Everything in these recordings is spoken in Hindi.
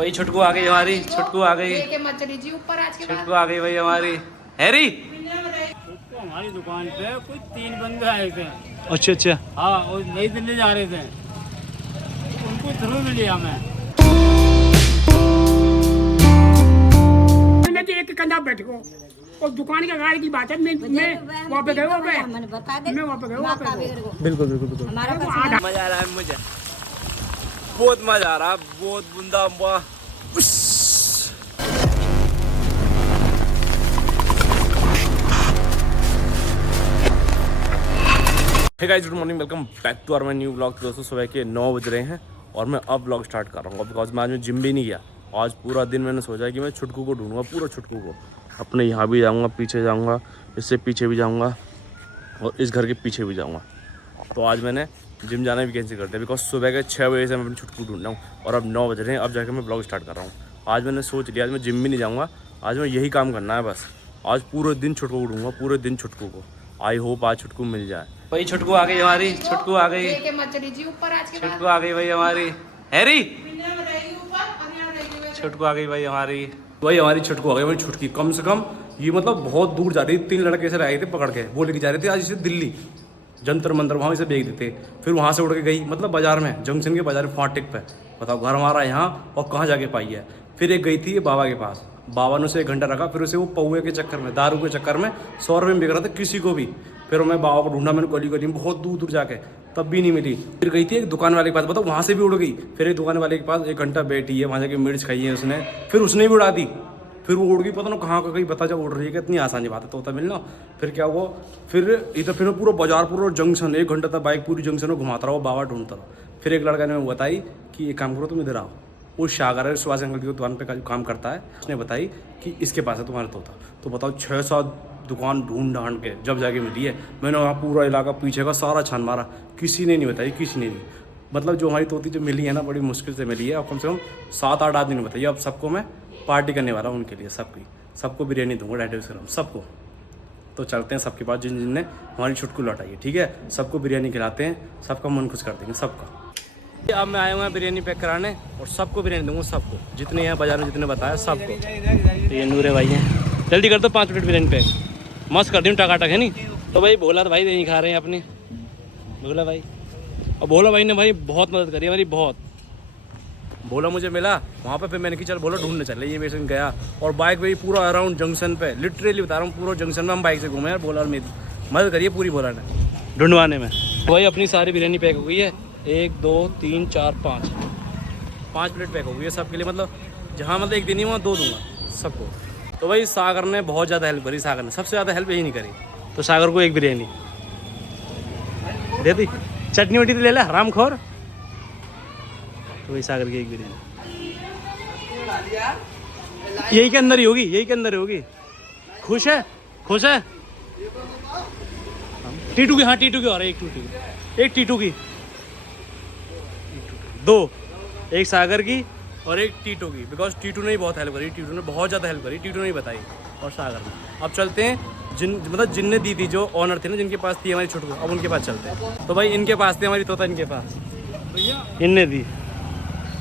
भाई छुटकू आ गई हमारी, छुटकू आ गई, छुटकू आ गई भाई हमारी। हैरी छुटकू हमारी दुकान पे कुछ 3 बंदे आए थे। अच्छा अच्छा। हाँ, वो नई दिल्ली जा रहे थे, उनको थ्रू में लिया मैं। एक कंधा बैठो और दुकान का गाड़ी की बात है। मैं वहाँ पे गए, मैं वहाँ पे गए। बिल्कुल बिल्कुल बिल्कुल मजा आ रहा है मुझे, बहुत मजा आ रहा है, बहुत बुंदा अम्बा। Hey guys, good morning, welcome back to our my new vlog. दोस्तों सुबह के 9 बज रहे हैं और मैं अब व्लॉग स्टार्ट कर रहा हूँ बिकॉज मैं आज में जिम भी नहीं गया। आज पूरा दिन मैंने सोचा कि मैं छुटकू को ढूंढूंगा, पूरा छुटकू को। अपने यहाँ भी जाऊँगा, पीछे जाऊँगा, इससे पीछे भी जाऊँगा और इस घर के पीछे भी जाऊँगा। तो आज मैंने जिम जाना भी कैंसिल कर दिया बिकॉज सुबह के 6 बजे से मैं अपनी छुटकू ढूंढ रहा हूँ और अब 9 बज रहे हैं। अब जाकर मैं ब्लॉग स्टार्ट कर रहा हूँ। आज मैंने सोच लिया आज मैं जिम भी नहीं जाऊँगा, आज मैं यही काम करना है बस। आज पूरे दिन छुटकू को ढूंढूंगा, पूरे दिन छुटकू को। आई होप आज छुटकू मिल जाए। भाई छुटकू आ गई हमारी, छुटकू आ गई, छुटकू आ गई भाई हमारी। हैरी छुटकू आ गई भाई हमारी, भाई हमारी छुटकू आ गई। भाई छुटकी कम से कम ये मतलब बहुत दूर जा रही थी। 3 लड़के से आए थे पकड़ के, वो लेके जा रहे थे आज इसे दिल्ली जंतर मंतर, वहाँ से बेच देते। फिर वहाँ से उड़ के गई मतलब बाजार में, जंक्शन के बाजार में, फाटक पे। बताओ घर हमारा यहाँ और कहाँ जाके पाई है। फिर एक गई थी ये बाबा के पास, बाबा ने उसे 1 घंटा रखा। फिर उसे वो पौए के चक्कर में, दारू के चक्कर में 100 रुपये में बिक रहा था किसी को भी। फिर मैं बाबा को ढूंढा, मैंने गली गली में बहुत दूर दूर जाके, तब भी नहीं मिली। फिर गई थी एक दुकान वाले के पास, बताओ वहाँ से भी उड़ गई। फिर एक दुकान वाले के पास 1 घंटा बैठी है, वहाँ जाके मिर्च खाई है उसने, फिर उसने भी उड़ा दी। फिर वो उड़ गई, पता ना कहाँ का, कहीं पता जब उड़ रही है कि इतनी आसानी बात है तोता मिलना। फिर क्या हुआ, फिर इधर फिर पूरा बाजार, पूरा जंक्शन, 1 घंटा तक बाइक पूरी जंक्शन में घुमाता रहा, बाबा ढूंढता रहा। फिर एक लड़का ने बताई कि एक काम करो, तुम इधर आओ। वो शागर है, सुभाष अंकल की दुकान पे काम करता है, उसने बताई कि इसके पास है तुम्हारा तोता। तो बताओ 6-7 दुकान ढूंढ ढांड के जब जाके मिली है। मैंने वहाँ पूरा इलाका पीछे का सारा छान मारा, किसी ने नहीं बताई, किसी ने नहीं। मतलब जो हमारी तोती जो मिली है ना, बड़ी मुश्किल से मिली है। और कम से कम 7-8 आदमी ने बताइए। अब सबको मैं पार्टी करने वाला हूँ उनके लिए, सबको बिरयानी दूंगा 250 ग्राम सबको। तो चलते हैं सबके पास जिनने हमारी छुटकू लौटाई है, ठीक है। सबको बिरयानी खिलाते हैं, सबका मन खुश कर देंगे सबका। अब मैं आया हूँ बिरयानी पैक कराने और सबको बिरयानी दूंगा, सबको, जितने यहाँ बाजार में जितने बताया सबको। तो ये नूरे भाई हैं, जल्दी कर दो 5 प्लेट बिरयानी पैक, मस्त कर दी टकाटक, है नहीं। तो भाई भोला तो भाई नहीं खा रहे हैं अपनी, भोला भाई। और भोला भाई ने भाई बहुत मदद करी हमारी, बहुत। भोला मुझे मिला वहाँ पे, फिर मैंने कि चल भोला ढूंढने चले। ये मेरे गया और बाइक पे पूरा अराउंड जंक्शन पे, लिटरली बता रहा हूँ, पूरा जंक्शन में हम बाइक से घूमे यार। भोला और मेरी मदद करिए पूरी भोला ने ढूंढवाने में। तो भाई अपनी सारी बिरयानी पैक हो गई है, 1 2 3 4 5 प्लेट पैक हो गई है सबके लिए। मतलब जहाँ मतलब एक दिन ही वहाँ 2 दूंगा सबको। तो भाई सागर ने बहुत ज़्यादा हेल्प करी, सागर ने सबसे ज़्यादा हेल्प यही नहीं करी। तो सागर को एक बिरयानी दे दी, चटनी वटनी तो ले ला हरामखोर। तो वही सागर की एक बिरयानी यही के अंदर ही होगी, यही के अंदर ही होगी। खुश है, खुश है। टीटू की, हाँ टीटू की और एक टीटू की, एक टीटू की, 2, एक सागर की और एक टीटू की। बिकॉज टीटू ने ही बहुत हेल्प करी, टीटू ने बहुत ज़्यादा हेल्प करी, टीटू ने ही बताई और सागर ने। अब चलते हैं मतलब जिनने दी थी, जो ऑनर थे ना, जिनके पास थी हमारी छुटकू, अब उनके पास चलते हैं। तो भाई इनके पास थी हमारी तोता, इनके पास इनने दी।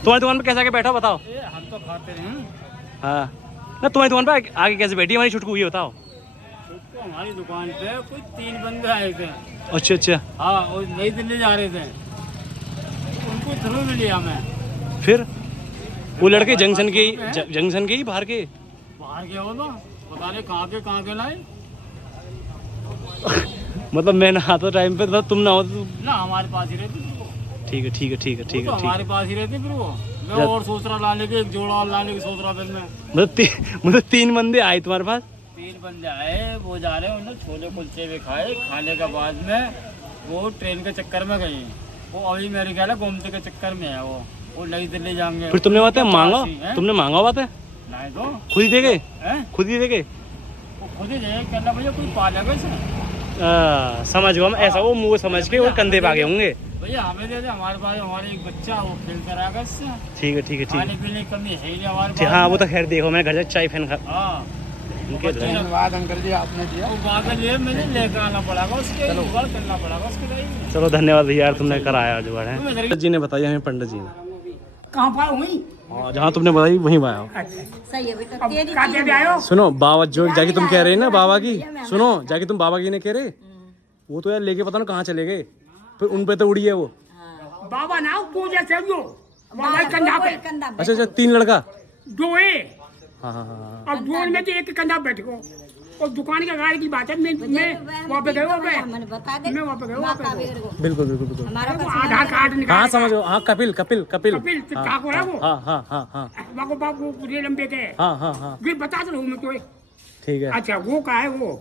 तुम्हारी दुकान पे कैसे आके बैठा बताओ? हम तो खाते हैं। हाँ ना, तुम्हारी दुकान पे आगे कैसे बैठी हमारी छुटकू, ये बताओ। छुटकू हमारी दुकान पे कुछ 3 बंदे आए थे। अच्छा अच्छा। हाँ, वो नई दिल्ली जा रहे थे, उनको थ्रू में लिया मैं। फिर वो लड़के जंक्शन के ही बाहर के हो तो पता नहीं कहाँ के लाए। मतलब मैं ना आता टाइम पे तो तुम ना हो तो ना हमारे पास ही रहती फिर वो। ठीक है ठीक है ठीक है ठीक है। हमारे पास ही रहती फिर वो। मैं और सोच रहा लाने के, एक जोड़ा और लाने की सोच रहा था मैं। मतलब 3 बंदे आए तुम्हारे पास? 3 बंदे आए, वो जा रहे हैं, उन्होंने छोले कुलचे भी खाए। खाने के बाद में वो ट्रेन के चक्कर में गई। वो अभी मेरे ख्याल है घूमते के चक्कर में है वो नई दिल्ली जाएंगे। फिर तुमने बात है मांगा, तुमने मांगा बात है? नहीं तो खुद ही देगे, खुद ही देगे, वो खुद ही देगा। कहना भैया कोई पालेगा इसे। समझ गया मैं, ऐसा वो मुँह समझ के वो कंधे पे आ गए होंगे। भैया हमें दे दे, हमारे पास हमारे एक बच्चा वो खेल कर आएगा इससे। ठीक है ठीक है ठीक खाने पीने की कमी है ही हमारे पास। हाँ वो तो खैर देखो, मैं घर से चाय फैन खा। हाँ धन्यवाद अंकल जी, आपने दिया। वो लिए मैंने लेकर आना पड़ेगा उसके, जुगाड़ करना पड़ेगा उसके लिए। चलो धन्यवाद भैया, तुमने कराया जुगाड़ है। जी ने बताया हमें, पंडित जी ने। कहाँ पाए हुई हाँ जहाँ तुमने बताई वहीं आया हूँ। सही है बेटा, अब तेरी कहाँ चीज़ से आए हो? सुनो बाबा जो जाके तुम कह रहे हैं ना बाबा की, सुनो जाके तुम बाबा की ने कह रहे, वो तो यार लेके पता ना कहाँ चले गए, फिर उन पे तो उड़ी है वो। बाबा ना पूजा से जो वहाँ कंधा पे कंधा अच्छा अच्छा 3 लड़का। दो है हाँ हाँ हाँ और दो में से एक कंधा बैठ गो और दुकान के गाड़ी की बात है। मैं वहाँ पे गए वहाँ पे मैंने बता दे मैं वहाँ पे गए वहाँ माता पे बिगड़ गो बिल्कुल बिल्कुल बिल्कुल। हमारा वो पास आधार कार्ड हाँ निकाल समझो, हाँ कपिल कपिल कपिल कपिल ठाकुर है वो। हाँ हाँ हाँ हाँ वहाँ को बाप वो पूरे लंबे के हाँ हाँ हाँ ये बता तो रहा हूँ मैं तो। ठीक है। अच्छा वो का है वो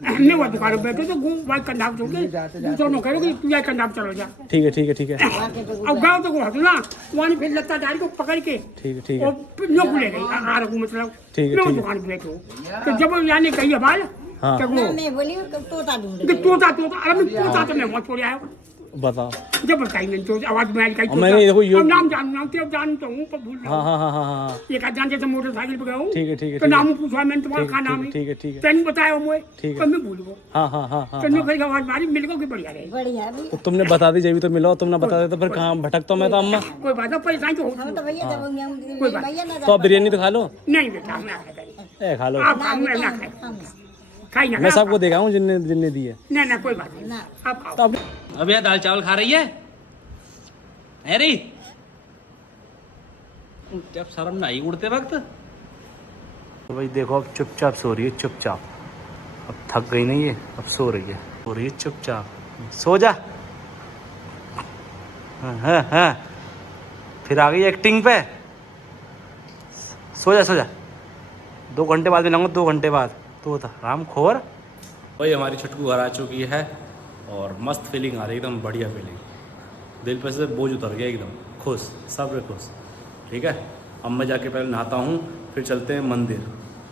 हमने वो दुकान पे बैठे तो वो भाई कंधा पे चल के दूसरों ने कह कि तू जाए कंधा पे चलो जा। ठीक है ठीक है ठीक है अब गाँव तो वो हटना वहाँ फिर लगता डाल को पकड़ के ठीक है और फिर लोग ले गई आ रहा हूँ मतलब ठीक है, मैं वो ठीक है। दुकान पे बैठे हूँ तो जब यानी कही है बाल हाँ। तो वो मैं बोली तोता ढूंढ कि तोता तोता अरे मैं तोता तो मैं मत छोड़ आया बताओ। जब बताई मैंने तो आवाज में आई कही और मैंने देखो ये- अब नाम जानू तो जानू तो हूँ पर भूल रहा हाँ हूँ। हाँ हाँ हाँ हाँ एक आध जैसे मोटरसाइकिल पे गया हूँ ठीक है ठीक है तो ठीक है नाम पूछा मैंने तुम्हारा क्या नाम है ठीक है ठीक है तेन बताया मुझे ठीक है। तो मैं भूल गया हाँ हाँ हाँ हाँ तो मैं कहीं आवाज मारी मिल गो कि बढ़िया रहे बढ़िया भी तो तुमने बता दी जब भी तो मिलो, तुमने बता देते फिर कहाँ भटकता हूँ मैं तो अम्मा। कोई बात नहीं परेशान तो हम हो तो भैया जब कोई बात भैया ना तो आप बिरयानी तो खा लो। नहीं बेटा मैं खाएगा ए खा लो। आप खाओ मैं ना खाए खाई ना मैं सबको देखा हूँ जिनने जिनने दी है। नहीं ना कोई बात नहीं ना आप खाओ तो अब अब यार दाल चावल खा रही है अरे जब शर्म ना आई उड़ते वक्त। तो भाई देखो अब चुपचाप सो रही है, चुपचाप। अब थक गई नहीं है, अब सो रही है चुपचाप। सो जा। हाँ फिर आ गई एक्टिंग पे। सो जा 2 घंटे बाद मिलाऊंगा, 2 घंटे बाद। तो था राम खोर। भाई हमारी छुटकू घर आ चुकी है और मस्त फीलिंग आ रही है, एकदम बढ़िया फीलिंग। दिल पे से बोझ उतर गया, एकदम खुश, सब खुश। ठीक है अब मैं जाके पहले नहाता हूँ, फिर चलते हैं मंदिर,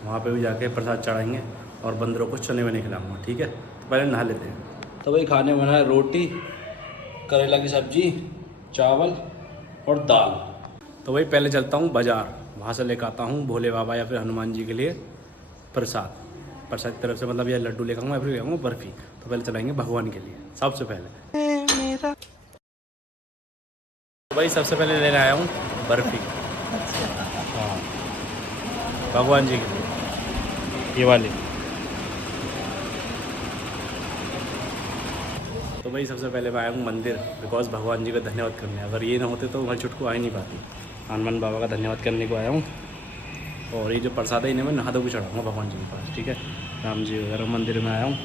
वहाँ पे भी जाके प्रसाद चढ़ाएंगे और बंदरों को चने में खिलाऊंगा। ठीक है तो पहले नहा लेते हैं। तो भाई खाने में बना है रोटी, करेला की सब्जी, चावल और दाल। तो भाई पहले चलता हूँ बाज़ार, वहाँ से लेकर आता हूँ भोले बाबा या फिर हनुमान जी के लिए प्रसाद की तरफ से, मतलब यह लड्डू लेकर आऊँगा या फिर लेकर बर्फ़ी। तो पहले चलाएंगे भगवान के लिए सबसे पहले। तो भाई सबसे पहले लेने आया हूँ बर्फ़ी। हाँ भगवान जी के लिए ये वाली। तो भाई सबसे पहले मैं आया हूँ मंदिर, बिकॉज भगवान जी का धन्यवाद करने। अगर ये ना होते तो हमारी छुटकू आ ही नहीं पाती। हनुमान बाबा का धन्यवाद करने को आया हूँ। और ये जो प्रसाद है इन्हें मैं नहा धो के चढ़ाऊँगा भगवान जी के पास। ठीक है राम जी वगैरह मंदिर में आया हूँ।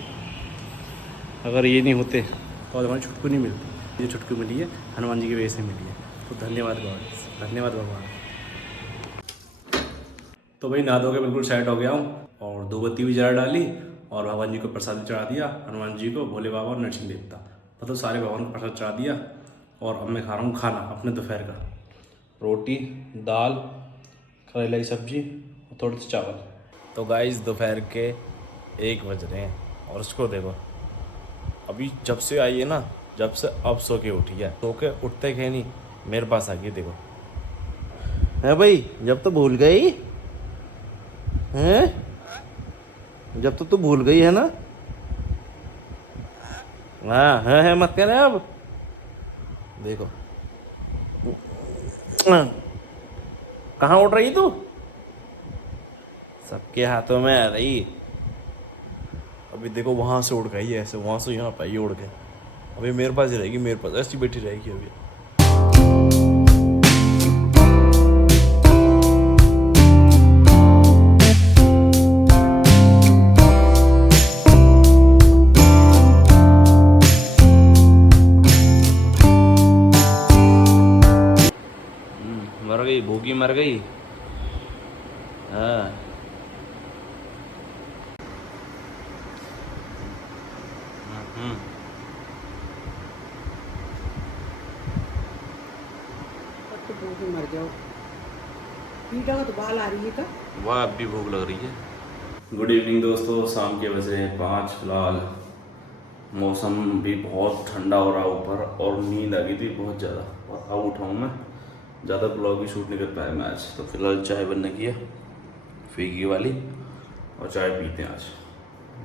अगर ये नहीं होते तो हमारी छुटकू नहीं मिलती। ये छुटकू मिली है हनुमान जी की वजह से मिली है, तो धन्यवाद गॉड, धन्यवाद भगवान। तो भाई नहा धो के बिल्कुल सेट हो गया हूँ और 2 बत्ती भी जला डाली और भगवान जी को प्रसाद चढ़ा दिया, हनुमान जी को, भोले बाबा और नरसिंह देवता, मतलब सारे भगवान को प्रसाद चढ़ा दिया। और अब मैं खा रहा हूँ खाना अपने दोपहर का, रोटी, दाल, करेला की सब्जी और थोड़े से चावल। तो गाइस दोपहर के 1 बज रहे हैं और उसको देखो अभी जब से आई है ना, जब से अब सो के उठी है, सो के उठते के नहीं मेरे पास आ गई। देखो है भाई, जब तो भूल गई हैं, जब तो तू भूल गई है ना। हाँ है मत कर अब। देखो कहाँ उड़ रही तू, सबके हाथों में आ रही। अभी देखो वहां से उड़ गई ऐसे, वहां से यहाँ पे उड़ के अभी मेरे पास ही रहेगी, मेरे पास ऐसी बैठी रहेगी अभी। मर गई, भूखी मर गई। हाँ मर जाओ पीटा तो बाल आ रही है का वाह अब भी भूख लग रही है। गुड इवनिंग दोस्तों, शाम के बजे 5 फिलहाल। मौसम भी बहुत ठंडा हो रहा है ऊपर और नींद आ गई थी बहुत ज़्यादा। और अब उठाऊँ मैं, ज़्यादा ब्लॉग भी शूट नहीं कर पाया मैं आज। तो फिलहाल चाय बनने की है फीकी वाली और चाय पीते हैं आज।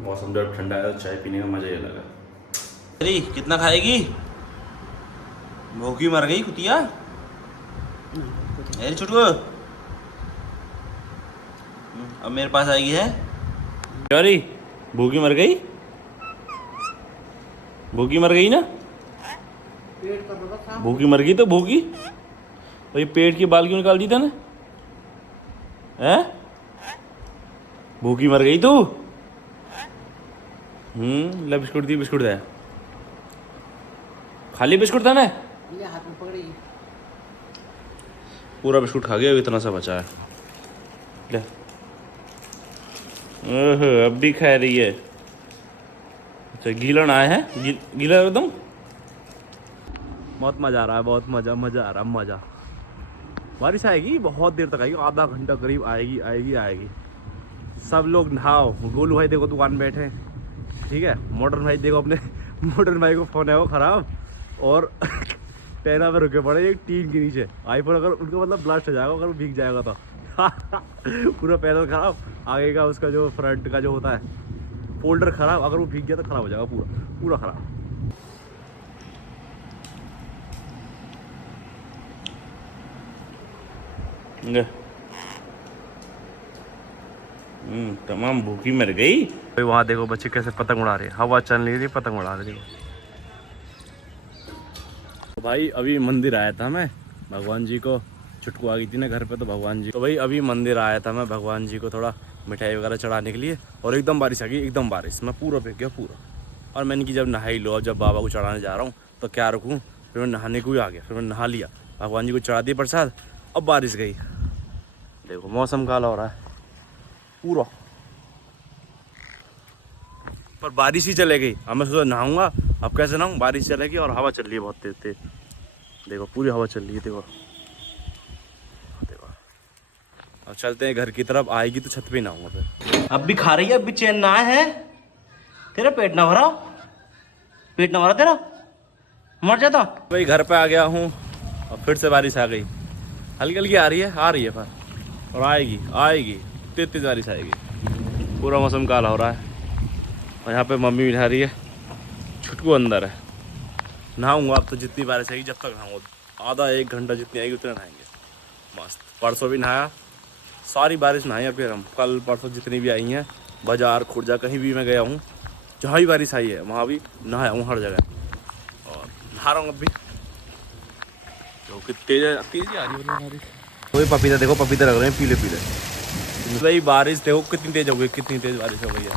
मौसम जब ठंडा है तो चाय पीने का मज़ा ही अलग है। अरे कितना खाएगी, भूखी मर गई कुतिया। अरे छुटकू अब मेरे पास आएगी है। अरे भूखी मर गई, भूखी मर गई ना, भूखी मर गई तो भूखी तो ये पेट की बाल क्यों निकाल दी था ना, हैं? भूखी मर गई तू। ले बिस्कुट दी, बिस्कुट दे, खाली बिस्कुट था ना, हाथ में पकड़ी पूरा बिस्कुट खा गया, इतना सा बचा है। ले ओहो अब भी खा रही है। अच्छा गीला ना है, गीला एकदम। बहुत मज़ा आ रहा है, बहुत मज़ा आ रहा है, मज़ा। बारिश आएगी, बहुत देर तक आएगी, आधा घंटा करीब आएगी आएगी आएगी। सब लोग नहाओ। गोलू भाई देखो दुकान में बैठे हैं, ठीक है। मॉडर्न भाई देखो अपने मॉडर्न भाई को फ़ोन है वो ख़राब, और पैना पे रुके पड़े एक टीन के नीचे। आईफोन अगर उनका मतलब ब्लास्ट हो जाएगा अगर वो भीग जाएगा तो पूरा पैनल ख़राब, आगे का उसका जो फ्रंट का जो होता है फोल्डर ख़राब, अगर वो भीग गया तो ख़राब हो जाएगा पूरा पूरा ख़राब। तमाम भूखी मर गई। वहाँ देखो बच्चे कैसे पतंग उड़ा रहे हैं, हवा चल नहीं रही, पतंग उड़ा रहे। देखो तो भाई अभी मंदिर आया था मैं, भगवान जी को छुटकू आ गई थी ना घर पे, तो भगवान जी तो भाई अभी मंदिर आया था मैं भगवान जी को थोड़ा मिठाई वगैरह चढ़ाने के लिए, और एकदम बारिश आ गई, एकदम बारिश, मैं पूरा भीग गया पूरा। और मैंने कि जब नहाई लो, जब बाबा को चढ़ाने जा रहा हूँ तो क्या रखूँ, फिर मैं नहाने को ही आ गया, फिर मैं नहा लिया, भगवान जी को चढ़ा दिया प्रसाद। अब बारिश गई, देखो मौसम काला हो रहा है पूरा, पर बारिश ही चले गई। अब मैं सोचा नहाऊंगा, अब कैसे नहाऊं, बारिश चलेगी और हवा चल रही है बहुत तेज तेज, देखो पूरी हवा चल रही है, देखो देखो। अब चलते हैं घर की तरफ, आएगी तो छत पे नहाऊंगा फिर। अब भी खा रही है, अब भी चैन ना है, तेरा पेट ना भरा, पेट ना भरा तेरा, मर जाता। भाई घर पे आ गया हूँ, और फिर से बारिश आ गई, हल्की हल्की आ रही है पर, और आएगी आएगी, तेज तेज बारिश आएगी, पूरा मौसम काला हो रहा है। और यहाँ पे मम्मी भी नहा रही है, छुटकू अंदर है। नहाऊंगा अब तो, जितनी बारिश आएगी जब तक नहाऊंगा, आधा एक घंटा जितनी आएगी उतना नहाएंगे मस्त। परसों भी नहाया, सारी बारिश नहाई है, फिर हम कल परसों जितनी भी आई हैं, बाजार खुर्जा कहीं भी मैं गया हूँ, जहाँ भी बारिश आई है वहाँ भी नहाया हूँ हर जगह, और नहा रहा हूँ अब भी। तो कितनी तेज ही आ रही है बारिश। वही पपीता देखो, पपीता लग रहे हैं पीले पीले। भाई बारिश देखो कितनी तेज हो गई, कितनी तेज बारिश हो गई है,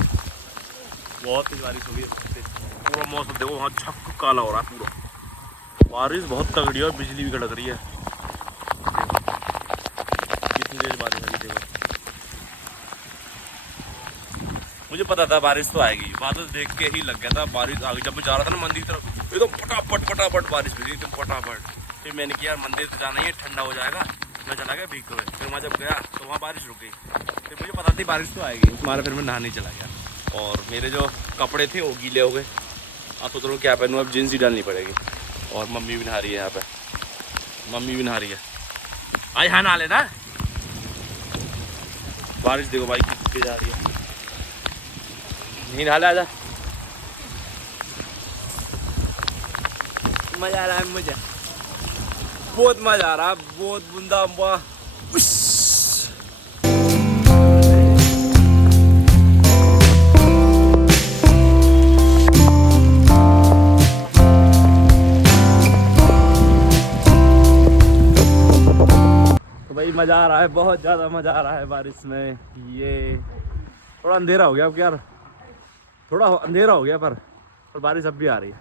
बहुत तेज बारिश हो गई है। पूरा मौसम देखो वहाँ छक काला हो रहा है पूरा, बारिश बहुत तगड़ी है और बिजली भी कड़क रही है, कितनी तेज बारिश आ रही। देखो मुझे पता था बारिश तो आएगी, बादल देख के ही लग गया था बारिश आ गई। जब मैं जा रहा था ना मंदिर की तरफ, एकदम फटाफट फटाफट बारिश हुई एकदम फटाफट। फिर मैंने किया मंदिर तो जाना ही है, ठंडा हो जाएगा, मैं चला गया भीगते हुए। फिर वहाँ जब गया तो वहाँ बारिश रुक गई, फिर मुझे पता थी बारिश तो आएगी, तुम्हारा फिर मैं नहाने चला गया, और मेरे जो कपड़े थे वो गीले हो गए। अब सोच रहा हूँ क्या पहनूँ, अब जीन्स ही डालनी पड़ेगी। और मम्मी भी नहा रही है यहाँ पे, मम्मी भी नहा रही है, आई हाँ नहा लेना। बारिश देखो भाई कितनी जा रही है, नहीं नहा ले, आजा। मजा आ रहा है मुझे, बहुत मजा आ रहा है, बहुत बूंदा अम्बा। तो भाई मजा आ रहा है, बहुत ज्यादा मजा आ रहा है बारिश में। ये थोड़ा अंधेरा हो गया अब यार, थोड़ा अंधेरा हो गया, पर बारिश अब भी आ रही है,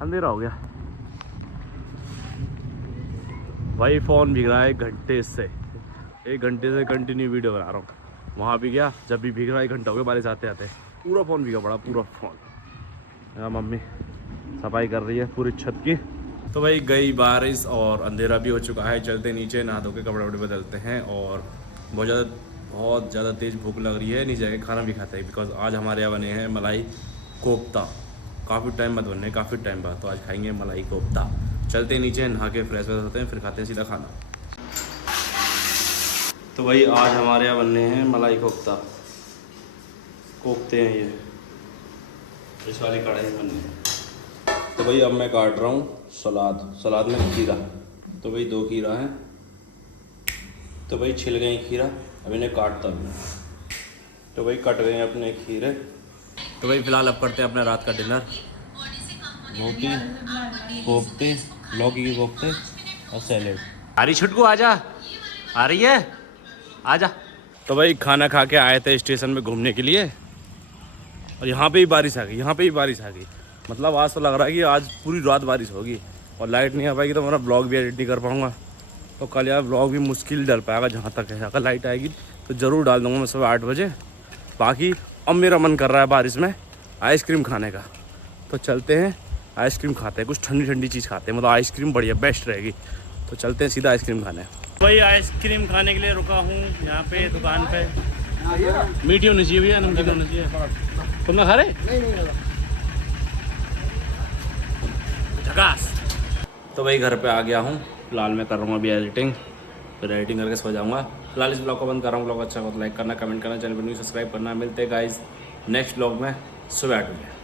अंधेरा हो गया। भाई फ़ोन भीग रहा है 1 घंटे से, 1 घंटे से कंटिन्यू वीडियो बना रहा हूँ। वहाँ भी गया, जब भी भीग रहा 1 घंटा हो गया बारिश आते आते, पूरा फ़ोन भीगा पड़ा, पूरा फ़ोन। यहाँ मम्मी सफाई कर रही है पूरी छत की। तो भाई गई बारिश और अंधेरा भी हो चुका है, चलते नीचे, नहा धो के कपड़े वपड़े बदलते हैं। और बहुत ज़्यादा तेज़ भूख लग रही है, नीचे जाके खाना भी खाते हैं, बिकॉज आज हमारे यहाँ बने हैं मलाई कोफ्ता। काफ़ी टाइम बाद बनने, काफ़ी टाइम बाद, तो आज खाएंगे मलाई कोफ्ता। चलते नीचे, नहा के फ्रेश होते हैं, फिर खाते हैं सीधा खाना। तो भाई आज हमारे यहाँ बनने हैं मलाई कोफ्ता, कोफ्ते हैं ये, इस वाली कढ़ाई में बनने हैं। तो भाई अब मैं काट रहा हूँ सलाद में खीरा। तो भाई 2 खीरा है, तो भाई छिल गई खीरा, अब इन्हें काटता भी नहीं। तो भाई कट गए अपने खीरे। तो भाई फिलहाल अब करते हैं अपना रात का डिनर। रोटी, कोफ्ते, लौकी के कोफ्ते और सैलेड। आ रही छुटकू, आजा, आ रही है, आजा। तो भाई खाना खा के आए थे स्टेशन में घूमने के लिए और यहाँ पे ही बारिश आ गई, यहाँ पे ही बारिश आ गई। मतलब आज तो लग रहा है कि आज पूरी रात बारिश होगी और लाइट नहीं आ पाएगी तो मेरा ब्लॉग भी एडिट नहीं कर पाऊँगा। तो कल यार ब्लॉग भी मुश्किल डल पाएगा जहाँ तक है। अगर लाइट आएगी तो ज़रूर डाल दूँगा मैं सुबह 8 बजे। बाकी अब मेरा मन कर रहा है बारिश में आइसक्रीम खाने का, तो चलते हैं आइसक्रीम खाते हैं, कुछ ठंडी ठंडी चीज़ खाते हैं। मतलब आइसक्रीम बढ़िया बेस्ट रहेगी, तो चलते हैं सीधा आइसक्रीम खाने। वही आइसक्रीम खाने के लिए रुका हूँ यहाँ पे दुकान पे। मीठी होनी चाहिए भैया, नमकीन होनी चाहिए। तुम ना खा रहे? झकास। तो भाई घर पे आ गया हूँ, फिलहाल मैं कर रहा हूँ अभी एडिटिंग, फिर एडिटिंग करके सो जाऊँगा। फिलहाल इस ब्लॉग को बंद कर रहा हूँ। ब्लॉग अच्छा हो तो लाइक करना, कमेंट करना, चैनल पर न्यू सब्सक्राइब करना। मिलते हैं गाइज नेक्स्ट ब्लॉग में सुबह 8 बजे।